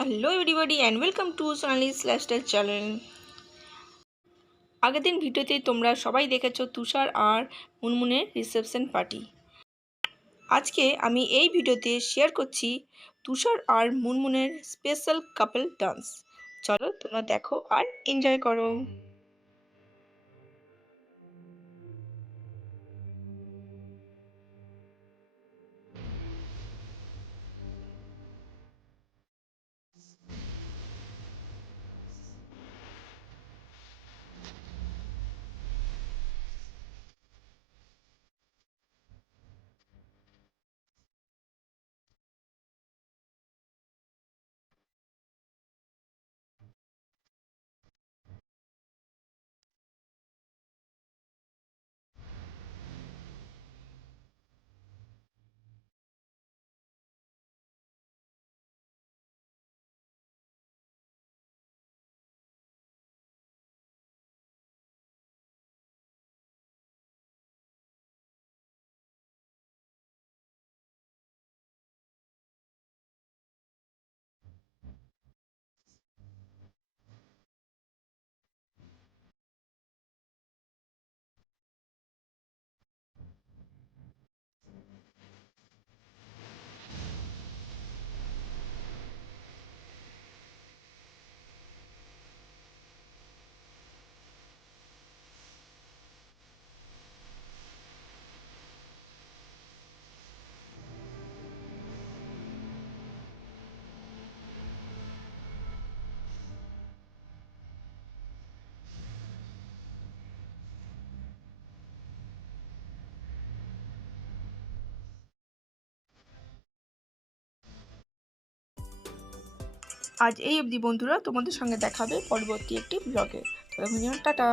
Hello everybody and welcome to Sonali's lifestyle channel. আগের দিন ভিডিওতে তোমরা সবাই দেখেছো তুষার আর মুনমুনের রিসেপশন পার্টি। আজকে আমি এই ভিডিওতে শেয়ার করছি তুষার আর মুনমুনের স্পেশাল কাপল ডান্স। চলো তোমরা দেখো আর এনজয় করো। আজ এই অবধি বন্ধুরা, তোমাদের সঙ্গে দেখাবে পরবর্তী একটি ব্লগে। টাটা।